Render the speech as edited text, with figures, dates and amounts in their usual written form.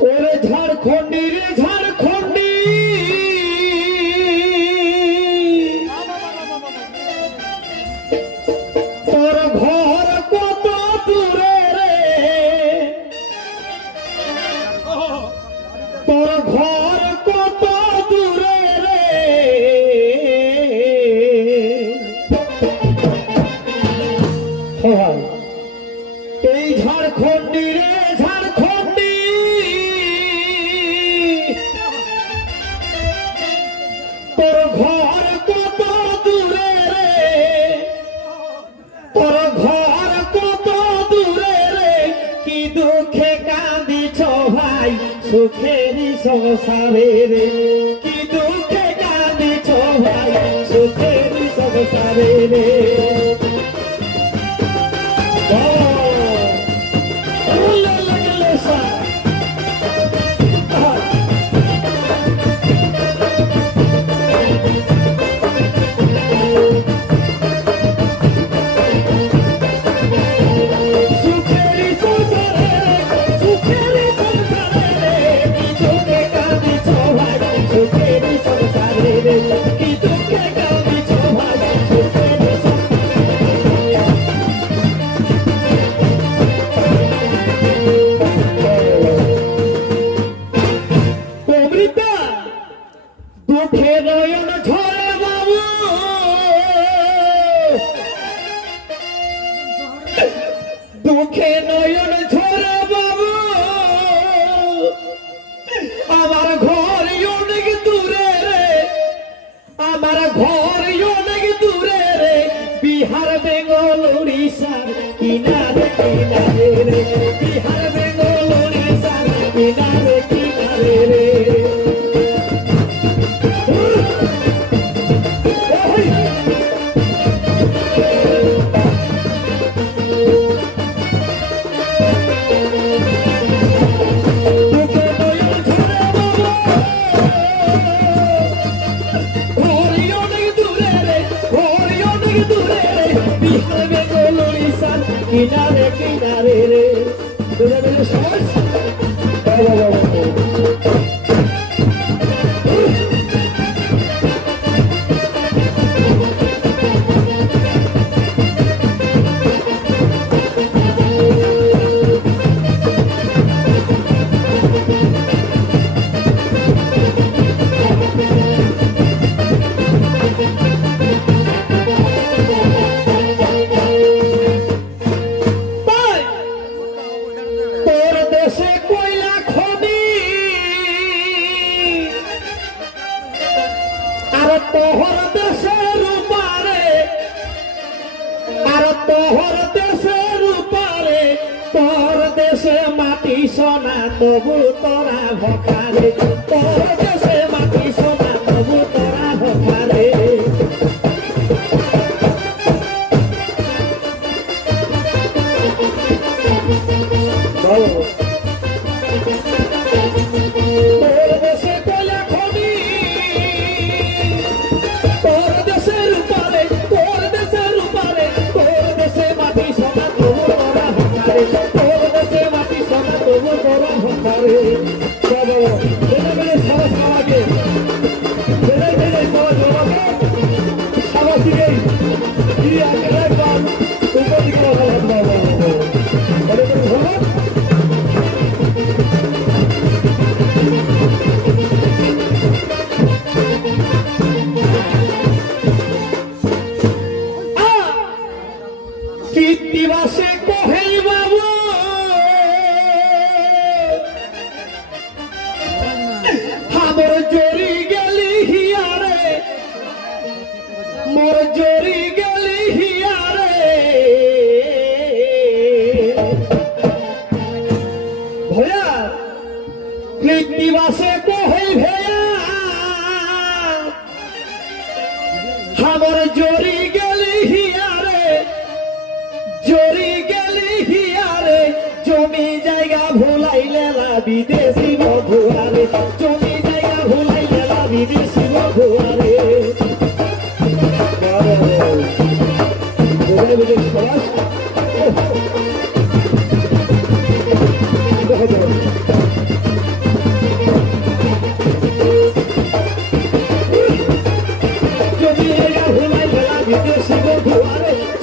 ওরে ঝাড়খণ্ডী রে ঝাড়খণ্ডী তোর ঘর কত দূরে রে তোর ঘর কত দূরে রে এই ঝাড়খণ্ডী রে ঝাড়খণ্ডী তোর ঘর কত দূরে রে তোর ঘর কত দূরে রে কি দুঃখে কাঁদিছ ভাই সুখেরই সংসারে রে কি দুঃখে কাঁদিছ ভাই সুখেরই সংসারে রে দুঃখে নয়ন ঝরে বাবু দুঃখে নয়ন ঝরে বাবু আমার ঘর অনেক দূরে রে আমার ঘর অনেক দূরে রে বিহার বেঙ্গল উড়িষ্যার কিনারে কিনারে রে বিহার বেঙ্গল উড়িষ্যার কিনারে কিনারে রে কিনারে কিনারে রে বুঝা গেল সহজ তোহর দেশের উপারে আর তোহর দেশের উপারে তোর দেশে মাটি সোনা তবু তোরা ভকারে তোর দেশে মাটি সোনা তবু তোরা ভকারে কীর্তিবাসে কহে বাবু আমার জরি গেলি হিয়ারে মোর জরি গেলি হিয়ারে ভয়া কীর্তিবাসে কহে ভয়া আমার জরি গেলি হিয়ারে জরি গেলি হিয়ারে জমি জায়গা ভুলাইলে বিদেশি বধুয়ারে জমি জায়গা ভুলাইলে বিদেশি বধুয়ারে বিদেশি বন্ধু আরে